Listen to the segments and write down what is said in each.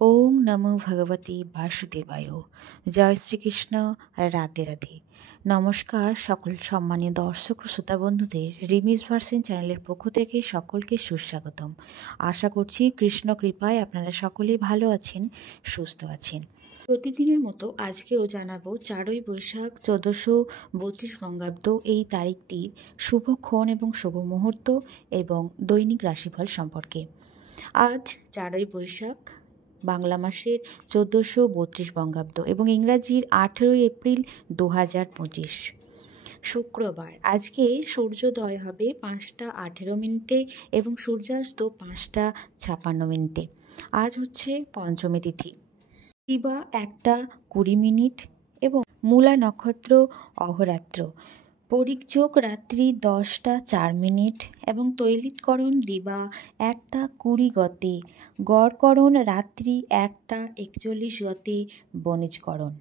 ওম নমো ভগবতে বাসুদেবায়। জয় শ্রীকৃষ্ণ। রাধে রাধে। নমস্কার সকল সম্মানীয় দর্শক ও শ্রোতা বন্ধুদের রিমিস ভার্সন চ্যানেলের পক্ষ থেকে সকলকে সুস্বাগতম। আশা করছি কৃষ্ণ কৃপায় আপনারা সকলেই ভালো আছেন, সুস্থ আছেন। প্রতিদিনের মতো আজকেও জানাবো 4ই বৈশাখ 1432 বঙ্গাব্দ এই তারিখটির শুভক্ষণ এবং শুভ মুহূর্ত এবং দৈনিক রাশিফল সম্পর্কে। আজ 4ই বৈশাখ বাংলা মাসের 1432 বঙ্গাব্দ এবং ইংরাজির 18ই এপ্রিল 2025 শুক্রবার। আজকে সূর্যোদয় হবে 5টা 18 এবং সূর্যাস্ত 5টা 56 আজ হচ্ছে পঞ্চমী তিথি, দিবা 1টা 20 এবং মূলা নক্ষত্র অহরাত্র, পরিযোগ রাত্রি 10টা 4 এবং তৈলিতকরণ দিবা 1টা 20 গড়করণ রাত্রি 1টা 41 বণিজকরণ।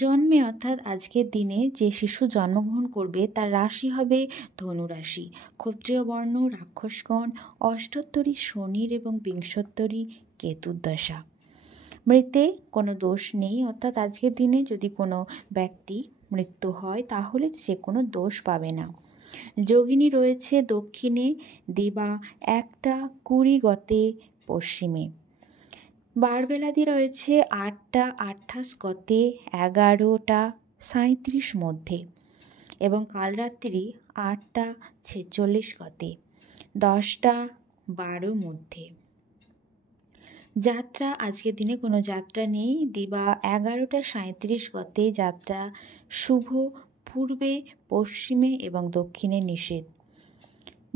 জন্মে অর্থাৎ আজকের দিনে যে শিশু জন্মগ্রহণ করবে তার রাশি হবে ধনুরাশি। ক্ষত্রিয় বর্ণ, রাক্ষসগণ, অষ্টোত্তরী শনির এবং বিংশোত্তরী কেতুর দশা। মৃতে কোনো দোষ নেই, অর্থাৎ আজকের দিনে যদি কোনো ব্যক্তি মৃত্যু হয় তাহলে সে কোনো দোষ পাবে না। যোগিনী রয়েছে দক্ষিণে, দিবা 1টা 20 পশ্চিমে। বারবেলাদি রয়েছে 8টা 28 11টা 37 মধ্যে এবং কালরাত্রি 8টা 46 10টা 12 মধ্যে। যাত্রা আজকের দিনে কোনো যাত্রা নেই। দিবা 11টা 37 যাত্রা শুভ পূর্বে, পশ্চিমে এবং দক্ষিণে নিষেধ।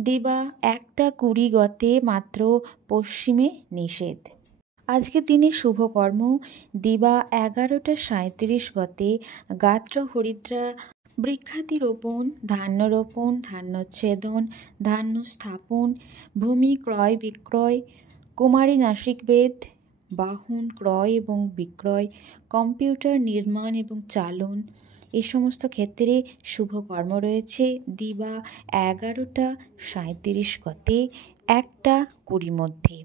দিবা 1টা 20 মাত্র পশ্চিমে নিষেধ। আজকের দিনে শুভ কর্ম দিবা 11টা 37 গাত্র হরিদ্রা, বৃক্ষাতি রোপণ, ধান্য রোপণ, ধান্যচ্ছেদন, ধান্য স্থাপন, ভূমি ক্রয় বিক্রয়, কুমারী নাসিক বেদ, বাহন ক্রয় এবং বিক্রয়, কম্পিউটার নির্মাণ এবং চালন, এই সমস্ত ক্ষেত্রে শুভ কর্ম রয়েছে। দিবা 11টা 37 1টা 20 মধ্যে।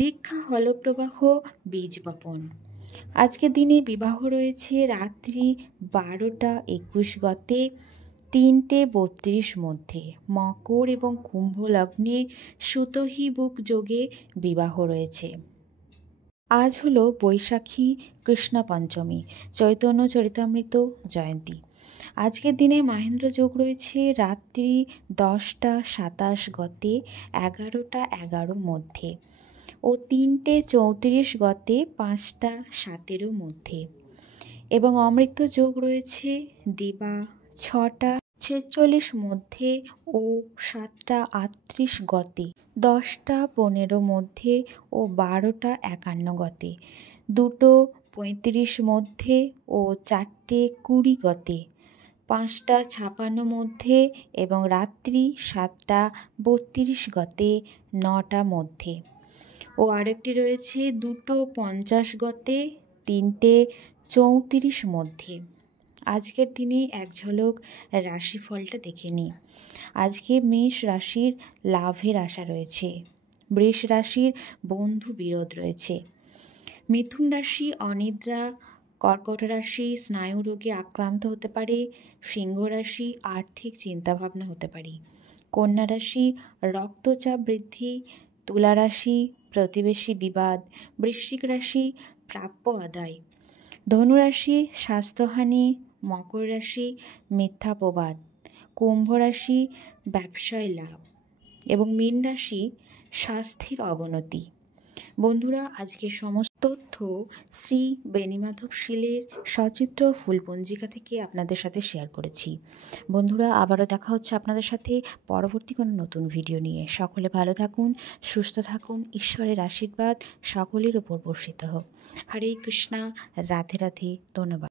দীক্ষা হলপ্রবাহ, বীজ বপন। আজকের দিনে বিবাহ রয়েছে রাত্রি 12টা 21 3টে 32 মধ্যে। মকর এবং কুম্ভ লগ্নে সুতহি বুক যোগে বিবাহ রয়েছে। আজ হলো বৈশাখী কৃষ্ণ পঞ্চমী, চৈতন্য চরিতামৃত জয়ন্তী। আজকের দিনে মাহেন্দ্র যোগ রয়েছে রাত্রি 10টা 27 11টা 11 মধ্যে ও 3টে 34 5টা 17 মধ্যে এবং অমৃত যোগ রয়েছে দিবা 6টা 46 মধ্যে ও 7টা 38 10টা 15 মধ্যে ও 12টা 51 2টো 35 মধ্যে ও 4টে 20 5টা 56 মধ্যে এবং রাত্রি 7টা 32 9টা মধ্যে ও আরেকটি রয়েছে 2টো 50 3টে 34 মধ্যে। আজকের দিনে এক ঝলক রাশিফলটা দেখে নিই। আজকে মেষ রাশির লাভের আশা রয়েছে, বৃষ রাশির বন্ধু বিরোধ রয়েছে, মিথুন রাশি অনিদ্রা, কর্কট রাশি স্নায়ু রোগে আক্রান্ত হতে পারে, সিংহ রাশি আর্থিক চিন্তাভাবনা হতে পারে, কন্যা রাশি রক্তচাপ বৃদ্ধি, তুলা রাশি প্রতিবেশী বিবাদ, বৃশ্চিক রাশি প্রাপ্য আদায়, ধনুরাশি স্বাস্থ্যহানি, মকর রাশি মিথ্যা প্রবাদ, কুম্ভ রাশি ব্যবসায় লাভ এবং মীন রাশি স্বাস্থ্যের অবনতি। বন্ধুরা, আজকে সমস্ত তথ্য শ্রী বেণীমাধব শীলের সচিত্র ফুলপঞ্জিকা থেকে আপনাদের সাথে শেয়ার করেছি। বন্ধুরা, আবারও দেখা হচ্ছে আপনাদের সাথে পরবর্তী কোনো নতুন ভিডিও নিয়ে। সকলে ভালো থাকুন, সুস্থ থাকুন, ঈশ্বরের আশীর্বাদ সকলের উপর বর্ষিত হোক। হরে কৃষ্ণা, রাধে রাধে, ধন্যবাদ।